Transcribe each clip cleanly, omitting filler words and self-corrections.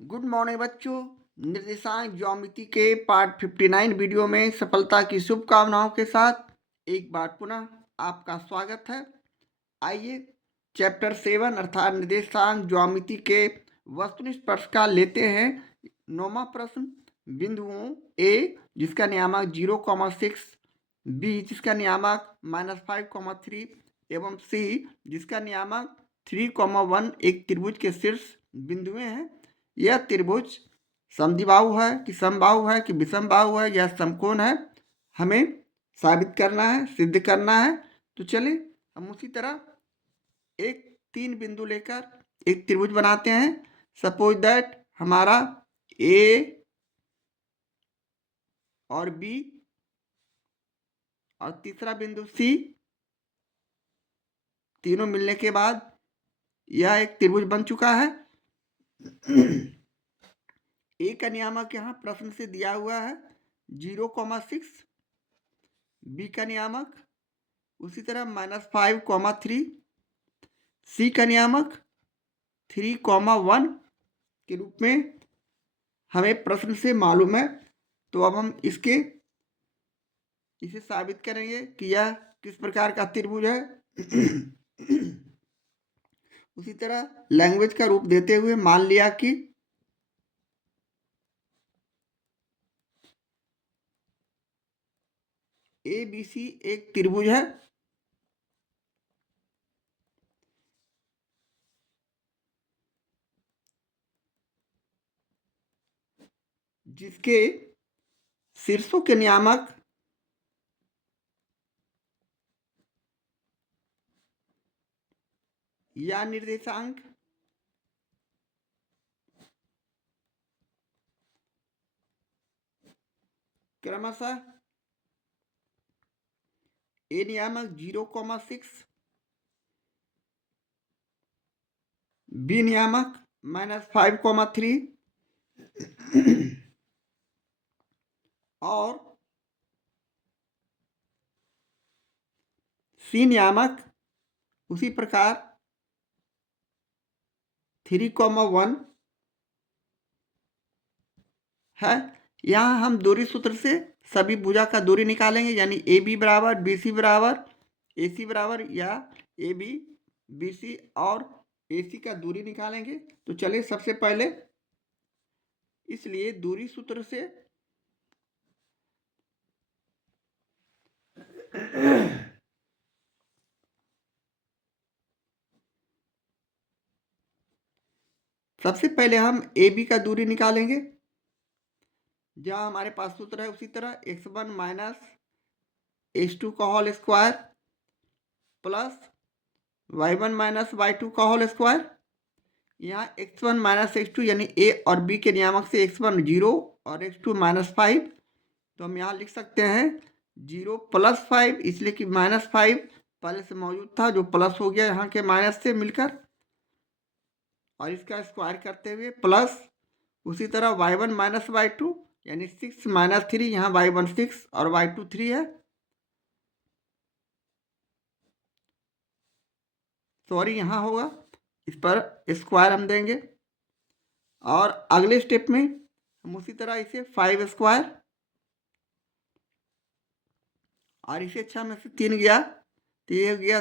Good morning बच्चों। निर्देशांक geometry के पार्ट 59 वीडियो में सफलता की शुभकामनाओं के साथ एक बार पुनः आपका स्वागत है। आइए चैप्टर 7 अर्थात निर्देशांक ज्योमेट्री के वस्तुनिष्ठ प्रश्न का लेते हैं। 9वां प्रश्न, बिंदुओं ए जिसका नियामक 0,6, बी जिसका नियामक -5,3 एवं सी जिसका नियामक 3,1 एक त्रिभुज के शीर्ष बिंदुएं हैं। यह त्रिभुज समद्विबाहु है कि समबाहु है कि विषमबाहु है या समकोण है, हमें साबित करना है, सिद्ध करना है। तो चलिए हम उसी तरह एक 3 बिंदु लेकर एक त्रिभुज बनाते हैं। सपोज दैट हमारा ए और बी और तीसरा बिंदु सी, तीनों मिलने के बाद यह एक त्रिभुज बन चुका है। ए का नियामक यहाँ प्रश्न से दिया हुआ है 0,6, बी का नियामक उसी तरह -5,3, सी का नियामक 3,1 के रूप में हमें प्रश्न से मालूम है। तो अब हम इसे साबित करेंगे कि यह किस प्रकार का त्रिभुज है। उसी तरह लैंग्वेज का रूप देते हुए मान लिया कि ABC एक त्रिभुज है जिसके शीर्षों के नियामक या निर्देशांक क्रमशः ए नियामक 0,6, बी नियामक -5,3 और सी नियामक उसी प्रकार 3,1 है। यहाँ हम दूरी सूत्र से सभी भुजा का दूरी निकालेंगे, यानी ए बी बराबर बी सी बराबर ए सी बराबर, या ए बी बी सी और ए सी का दूरी निकालेंगे। तो चलिए सबसे पहले इसलिए दूरी सूत्र से सबसे पहले हम ए बी का दूरी निकालेंगे। जहाँ हमारे पास सूत्र है उसी तरह x1 माइनस h2 का whole square plus y1 minus y2 का होल स्क्वायर। यहाँ x1 माइनस x2 यानी a और b के नियामक से x1 0 और x2 -5, तो हम यहाँ लिख सकते हैं 0 + 5, इसलिए कि -5 पहले से मौजूद था जो प्लस हो गया यहाँ के माइनस से मिलकर, और इसका स्क्वायर करते हुए प्लस उसी तरह y1 माइनस y2 यानी 6 - 3, यहाँ y1 6 और y2 3 है, सॉरी यहाँ होगा, इस पर स्क्वायर हम देंगे। और अगले स्टेप में हम उसी तरह इसे 5 स्क्वायर और इसे 6 में से 3 गया तो ये हो गया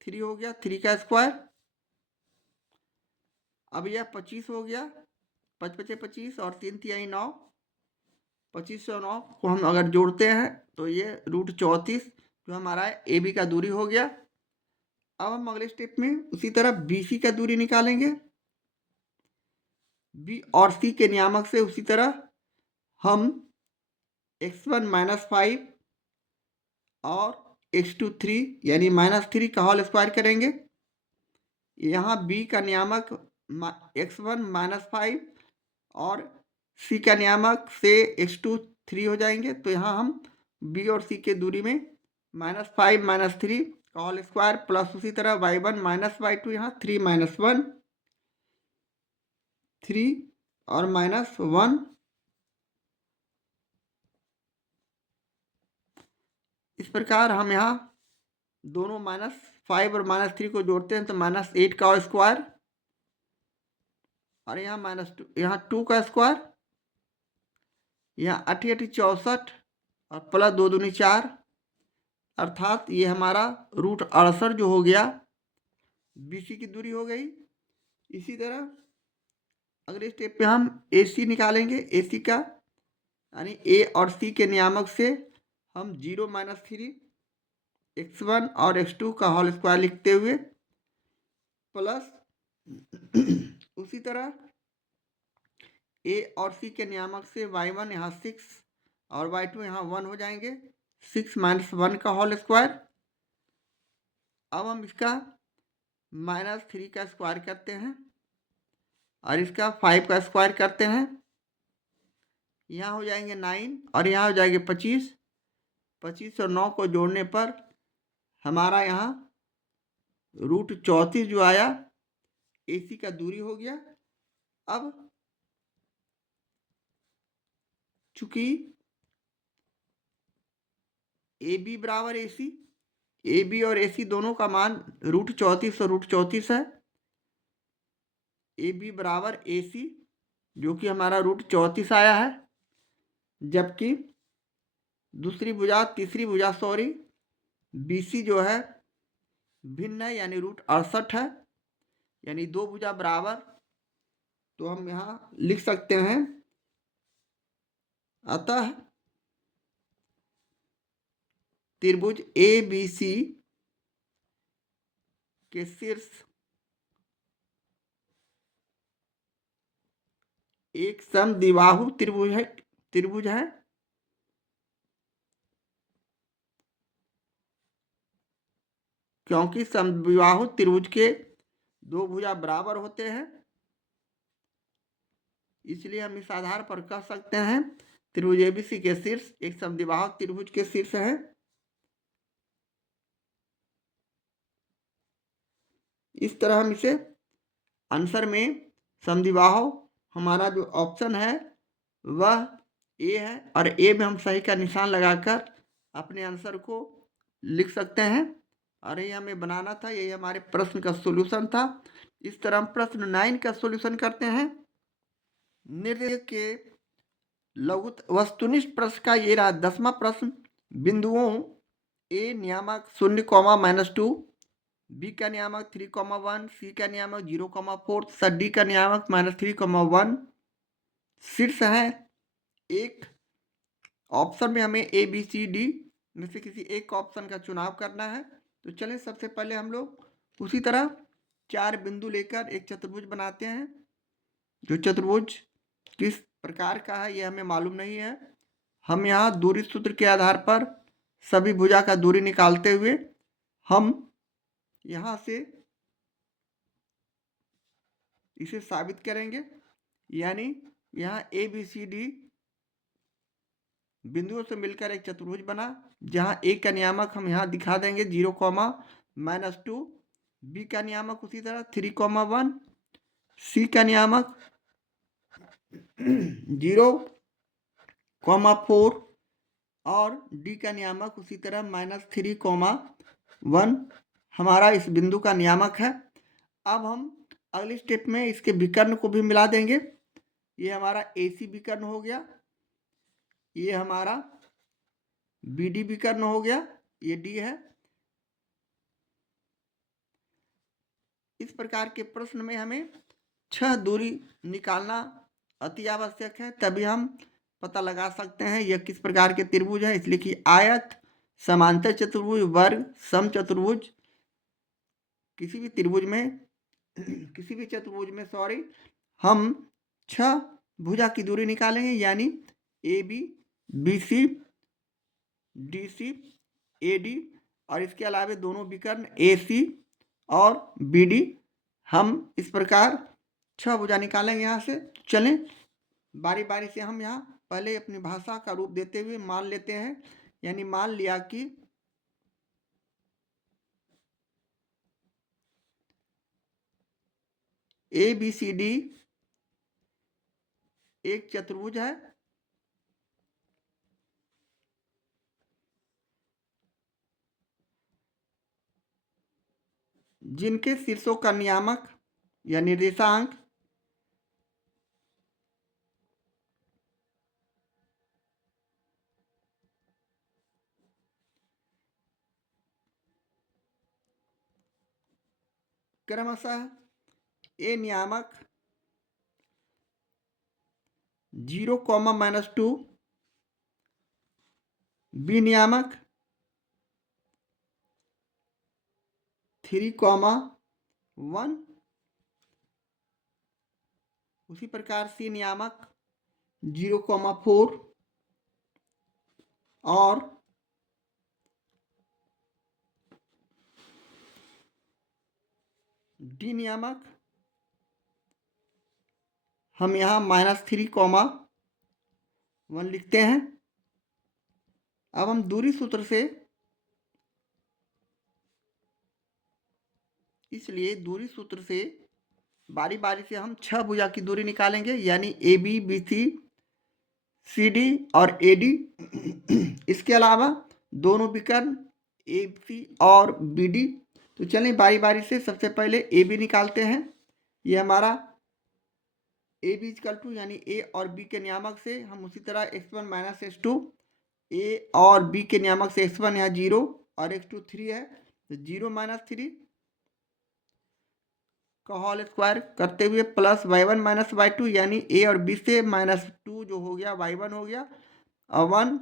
3 हो गया, 3 का स्क्वायर। अब यह 25 हो गया, 5 × 5 = 25 और 3 × 3 = 9, 25 और 9 को हम अगर जोड़ते हैं तो ये √34 जो हमारा ए बी का दूरी हो गया। अब हम अगले स्टेप में उसी तरह बी सी का दूरी निकालेंगे। बी और सी के नियामक से उसी तरह हम x1 -5 और x2 3 यानी -3 का होल स्क्वायर करेंगे। यहाँ b का नियामक x1 -5 और c का नियामक से x2 3 हो जाएंगे, तो यहाँ हम b और c के दूरी में -5 - 3 का होल स्क्वायर प्लस उसी तरह y1 - y2 यहाँ 3 - 1 3 और -1। इस प्रकार हम यहाँ दोनों -5 और -3 को जोड़ते हैं तो -8 का स्क्वायर और यहाँ -2, यहाँ 2 का स्क्वायर, यहाँ 8 8 64 और प्लस 2 दूनी 4, अर्थात ये हमारा √68 जो हो गया BC की दूरी हो गई। इसी तरह अगले स्टेप पे हम AC निकालेंगे। AC का यानी A और C के नियामक से हम 0 - 3 x1 और x2 का होल स्क्वायर लिखते हुए प्लस उसी तरह A और C के नियामक से y1 यहाँ 6 और y2 यहाँ 1 हो जाएंगे, 6 - 1 का होल स्क्वायर। अब हम इसका -3 का स्क्वायर करते हैं और इसका 5 का स्क्वायर करते हैं। यहाँ हो जाएंगे 9 और यहाँ हो जाएंगे 25। 25 और 9 को जोड़ने पर हमारा यहाँ √34 जो आया AC का दूरी हो गया। अब चूंकि AB बराबर AC, AB और AC दोनों का मान √34 और √34 है। AB बराबर AC जो कि हमारा √34 आया है, जबकि तीसरी भुजा BC जो है भिन्न है यानी √68 है, यानी दो भुजा बराबर। तो हम यहाँ लिख सकते हैं, अतः त्रिभुज ABC के शीर्ष एक समद्विबाहु त्रिभुज है क्योंकि समद्विबाहु त्रिभुज के दो भुजा बराबर होते हैं, इसलिए हम इस आधार पर कह सकते हैं त्रिभुज ABC के शीर्ष एक समद्विबाहु त्रिभुज के शीर्ष है। इस तरह हम इसे आंसर में समद्विबाहु हमारा जो ऑप्शन है वह A है और A में हम सही का निशान लगाकर अपने आंसर को लिख सकते हैं और ये हमें बनाना था, यही हमारे प्रश्न का सॉल्यूशन था। इस तरह हम प्रश्न 9 का सॉल्यूशन करते हैं। निर्देश के लघु वस्तुनिष्ठ प्रश्न का ये रहा 10वां प्रश्न। बिंदुओं A नियामक 0, -2, B का नियामक 3, 1, C का नियामक 0, 4 तथा D का नियामक -3, 1 शीर्ष है। एक ऑप्शन में हमें A B C D में से किसी एक ऑप्शन का चुनाव करना है। तो चलें, सबसे पहले हम लोग उसी तरह 4 बिंदु लेकर एक चतुर्भुज बनाते हैं। जो चतुर्भुज किस प्रकार का है ये हमें मालूम नहीं है। हम यहाँ दूरी सूत्र के आधार पर सभी भुजा का दूरी निकालते हुए हम यहाँ से इसे साबित करेंगे, यानी यहाँ ABCD बिंदुओं से मिलकर एक चतुर्भुज बना, जहाँ A का नियामक हम यहाँ दिखा देंगे 0, -2, B का नियामक उसी तरह 3, 1, C का नियामक 0, 4 और D का नियामक उसी तरह -3, 1 हमारा इस बिंदु का नियामक है। अब हम अगले स्टेप में इसके विकर्ण को भी मिला देंगे। ये हमारा AC विकर्ण हो गया, ये हमारा BD विकर्ण हो गया, ये D है। इस प्रकार के प्रश्न में हमें 6 दूरी निकालना अति आवश्यक है, तभी हम पता लगा सकते हैं यह किस प्रकार के त्रिभुज है। इसलिए कि आयत, समांतर चतुर्भुज, वर्ग, समचतुर्भुज, किसी भी चतुर्भुज में हम 6 भुजा की दूरी निकालेंगे, यानी AB, BC, DC, AD और इसके अलावा दोनों विकर्ण AC और BD। हम इस प्रकार 6 भुजा निकालेंगे यहाँ से। चलें, बारी बारी से हम यहाँ पहले अपनी भाषा का रूप देते हुए मान लेते हैं, यानी मान लिया कि ABCD एक चतुर्भुज है जिनके शीर्षों का नियामक या निर्देशांक क्रमशः ए नियामक 0, -2, बी नियामक 3, 1, उसी प्रकार सी नियामक 0, 4 और डी नियामक हम यहाँ -3, 1 लिखते हैं। अब हम दूरी सूत्र से, इसलिए दूरी सूत्र से बारी बारी से हम 6 भुजा की दूरी निकालेंगे, यानी A B B C C D और ए डी। इसके अलावा दोनों विकर्ण ए सी और बी डी। तो चलिए बारी बारी से सबसे पहले ए बी निकालते हैं। ये हमारा ए बी इक्वल टू, यानी ए और बी के नियामक से हम उसी तरह x1 - x2, ए और बी के नियामक से x1 यहाँ 0 और x2 3 है, तो 0 - 3 का होल स्क्वायर करते हुए प्लस y1 - y2, यानी ए और बी से -2 जो हो गया y1 हो गया और 1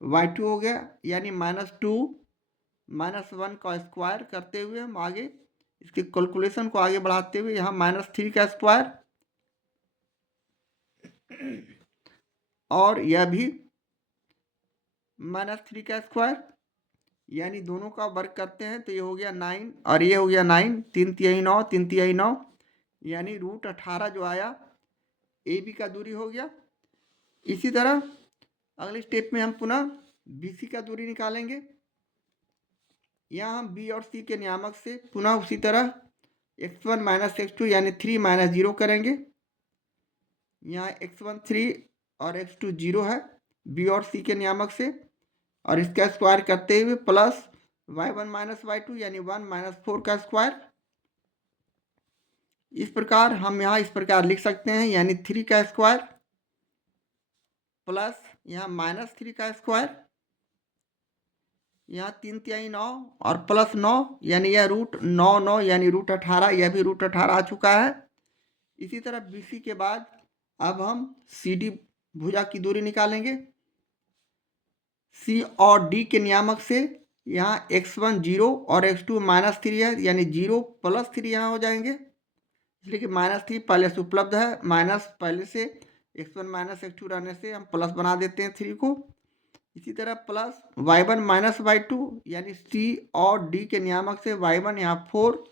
y2 हो गया, यानी -2 - 1 का स्क्वायर करते हुए हम आगे इसके कैलकुलेशन को आगे बढ़ाते हुए यहाँ -3 का स्क्वायर और यह भी -3 का स्क्वायर, यानी दोनों का वर्ग करते हैं तो ये हो गया 9 और ये हो गया 9, 3 तिहाई 9, 3 तिहाई 9, यानी √18 जो आया ए बी का दूरी हो गया। इसी तरह अगले स्टेप में हम पुनः बी सी का दूरी निकालेंगे। यहाँ हम बी और सी के नियामक से पुनः उसी तरह x1 - x2 यानी 3 - 0 करेंगे। यहाँ x1 3 और x2 0 है बी और सी के नियामक से, और इसका स्क्वायर करते हुए प्लस y1 - y2 यानी 1 - 4 का स्क्वायर। इस प्रकार हम यहाँ इस प्रकार लिख सकते हैं, यानी 3 का स्क्वायर प्लस यहाँ -3 का स्क्वायर, यहाँ 3 तिहाई 9 और प्लस 9, यानी यह √9 यानी √18, यह भी √18 आ चुका है। इसी तरह बी सी के बाद अब हम सी डी भुजा की दूरी निकालेंगे। सी और डी के नियामक से यहाँ x1 0 और x2 -3 है, यानी 0 + 3 यहाँ हो जाएंगे, इसलिए कि -3 पहले से उपलब्ध है, माइनस पहले से x1 - x2 रहने से हम प्लस बना देते हैं 3 को। इसी तरह प्लस y1 - y2 यानी सी और डी के नियामक से y1 यहाँ 4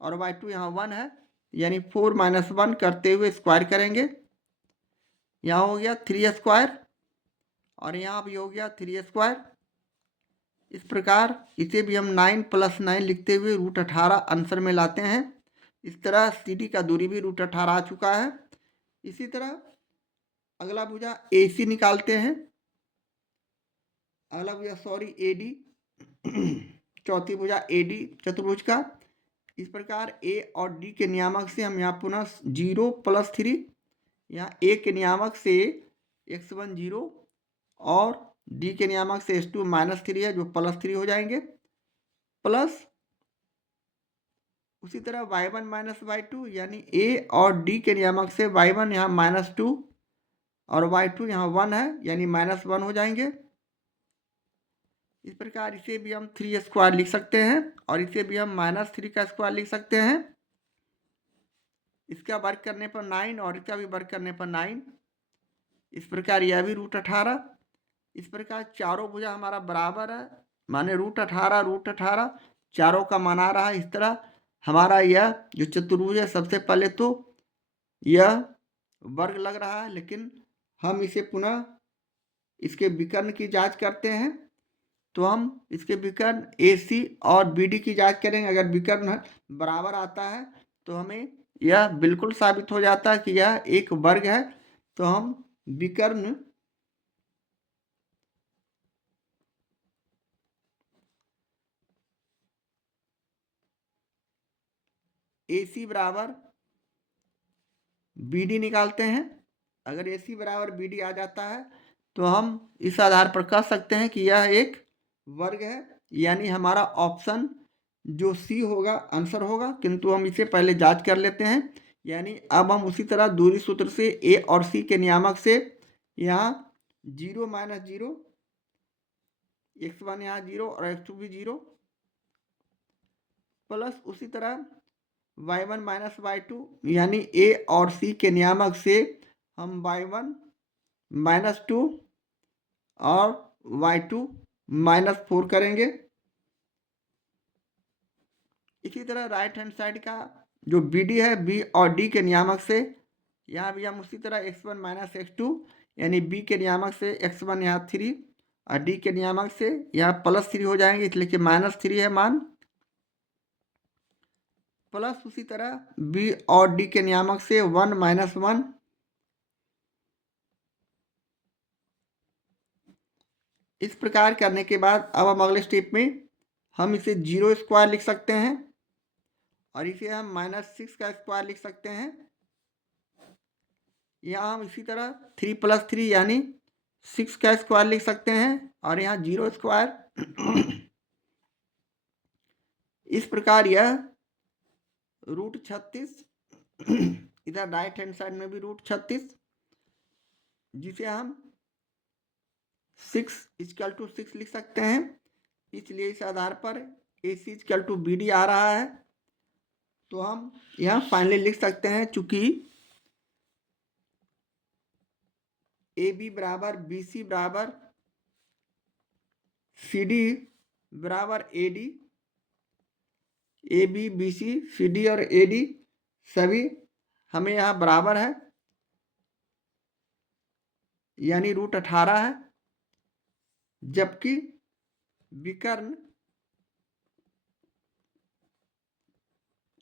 और y2 यहाँ 1 है, यानी 4 - 1 करते हुए स्क्वायर करेंगे। यहाँ हो गया 3 स्क्वायर और यहाँ भी हो गया 3 स्क्वायर। इस प्रकार इसे भी हम 9 + 9 लिखते हुए √18 आंसर में लाते हैं। इस तरह सी डी का दूरी भी √18 आ चुका है। इसी तरह अगला भुजा ए सी निकालते हैं, अगला भुजा सॉरी ए डी, चौथी भुजा ए डी चतुर्भुज का। इस प्रकार ए और डी के नियामक से हम यहाँ पुनः 0 + 3, यहाँ ए के नियामक से x1 0 और डी के नियामक से x2 -3 है जो +3 हो जाएंगे, प्लस उसी तरह y1 - y2 यानी ए और डी के नियामक से y1 यहाँ -2 और y2 यहाँ 1 है, यानी -1 हो जाएंगे। इस प्रकार इसे भी हम 3 स्क्वायर लिख सकते हैं और इसे भी हम -3 का स्क्वायर लिख सकते हैं। इसका वर्ग करने पर 9 और इसका भी वर्ग करने पर 9। इस प्रकार यह भी √18। इस प्रकार चारों भुजा हमारा बराबर है, माने √18 √18 चारों का मान आ रहा है। इस तरह हमारा यह जो चतुर्भुज है, सबसे पहले तो यह वर्ग लग रहा है, लेकिन हम इसे पुनः इसके विकर्ण की जांच करते हैं तो हम इसके विकर्ण ए सी और बी डी की जांच करेंगे। अगर विकर्ण बराबर आता है तो हमें यह बिल्कुल साबित हो जाता है कि यह एक वर्ग है। तो हम विकर्ण ए सी बराबर बी डी निकालते हैं। अगर ए सी बराबर बी डी आ जाता है तो हम इस आधार पर कह सकते हैं कि यह एक वर्ग है, यानी हमारा ऑप्शन जो सी होगा आंसर होगा, किंतु हम इसे पहले जांच कर लेते हैं। यानी अब हम उसी तरह दूरी सूत्र से ए और सी के नियामक से यहाँ 0 माइनस 0, x1 यहाँ 0 और x2 भी 0, प्लस उसी तरह y1 माइनस y2 यानी ए और सी के नियामक से हम y1 माइनस 2 और y2 माइनस 4 करेंगे। इसी तरह राइट हैंड साइड का जो बी डी है, बी और डी के नियामक से यहाँ भी हम उसी तरह x1 माइनस x2 यानी बी के नियामक से x1 यहाँ 3 और डी के नियामक से यहाँ प्लस 3 हो जाएंगे, इसलिए कि माइनस 3 है मान, प्लस उसी तरह बी और डी के नियामक से 1 माइनस 1। इस प्रकार करने के बाद अब हम अगले स्टेप में हम इसे 0 स्क्वायर लिख सकते हैं और इसे हम -6 का स्क्वायर लिख सकते हैं। यहाँ हम इसी तरह 3 प्लस 3 यानी 6 का स्क्वायर लिख सकते हैं और यहाँ 0 स्क्वायर। इस प्रकार यह √36, इधर राइट हैंड साइड में भी √36, जिसे हम 6 = 6 लिख सकते हैं। इसलिए इस आधार पर AC = BD आ रहा है, तो हम यहाँ फाइनली लिख सकते हैं चूंकि AB बराबर BC बराबर CD बराबर AD, AB BC CD और AD सभी हमें यहाँ बराबर है, यानी √18 है, जबकि विकर्ण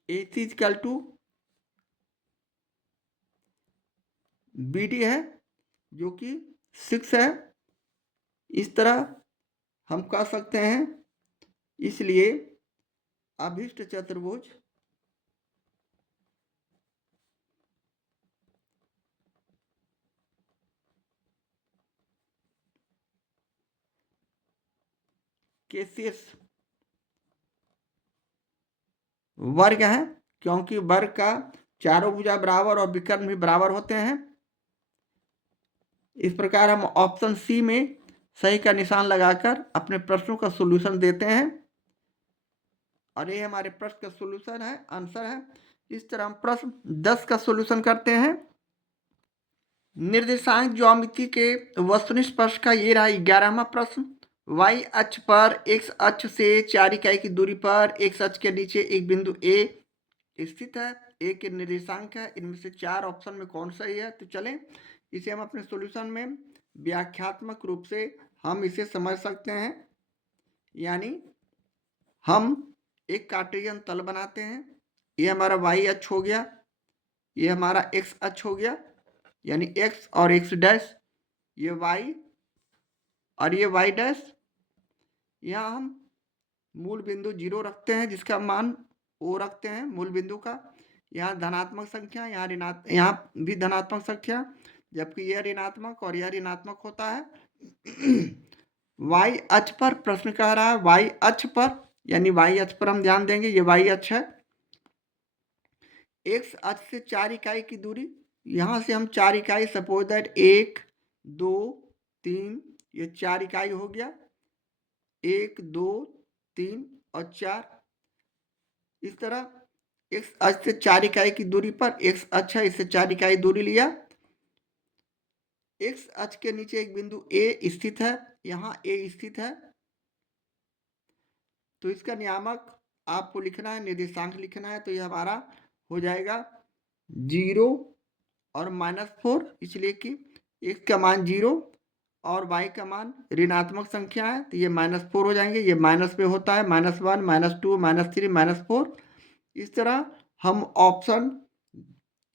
AC = BD है जो कि 6 है। इस तरह हम कह सकते हैं, इसलिए अभिष्ट चतुर्भुज के शीर्ष वर्ग है, क्योंकि वर्ग का चारों भुजा बराबर और विकर्ण भी बराबर होते हैं। इस प्रकार हम ऑप्शन सी में सही का निशान लगाकर अपने प्रश्नों का सॉल्यूशन देते हैं और ये हमारे प्रश्न का सॉल्यूशन है, आंसर है। इस तरह हम प्रश्न 10 का सॉल्यूशन करते हैं। निर्देशांक ज्यामिति के वस्तुनिष्ठ प्रश्न का ये रहा 11वां प्रश्न। y अक्ष पर x अक्ष से 4 इकाई की दूरी पर x अक्ष के नीचे एक बिंदु A स्थित है। A के निर्देशांक है, इनमें से 4 ऑप्शन में कौन सही है? तो चलें इसे हम अपने सॉल्यूशन में व्याख्यात्मक रूप से हम इसे समझ सकते हैं। यानी हम एक कार्टेशियन तल बनाते हैं, ये हमारा y अक्ष हो गया, ये हमारा x अक्ष हो गया, यानी x और x डैश, ये y और ये y डैश। यहाँ हम मूल बिंदु 0 रखते हैं, जिसका मान O रखते हैं मूल बिंदु का। यहाँ धनात्मक संख्या, यहाँ भी धनात्मक संख्या, जबकि यह ऋणात्मक और यह ऋणात्मक होता है। y अक्ष पर प्रश्न कह रहा है, y अक्ष पर यानी y अक्ष पर हम ध्यान देंगे, ये y अक्ष है। x अक्ष से 4 इकाई की दूरी, यहाँ से हम 4 इकाई सपोज दैट 1 2 3, ये 4 इकाई हो गया, 1 2 3 और 4। इस तरह x अक्ष से 4 इकाई की दूरी पर x अक्ष है, इससे 4 इकाई दूरी लिया। x अक्ष के नीचे एक बिंदु A स्थित है, यहाँ A स्थित है, तो इसका नियामक आपको लिखना है, निर्देशांक लिखना है, तो यह हमारा हो जाएगा 0 और -4, इसलिए कि x का मान 0 और y का मान ऋणात्मक संख्या है, तो ये -4 हो जाएंगे। ये माइनस में होता है, -1 -2 -3 -4। इस तरह हम ऑप्शन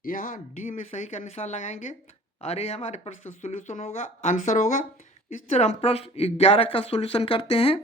यहाँ डी में सही का निशान लगाएंगे और ये हमारे प्रश्न का सोल्यूशन होगा, आंसर होगा। इस तरह हम प्रश्न 11 का सोल्यूशन करते हैं।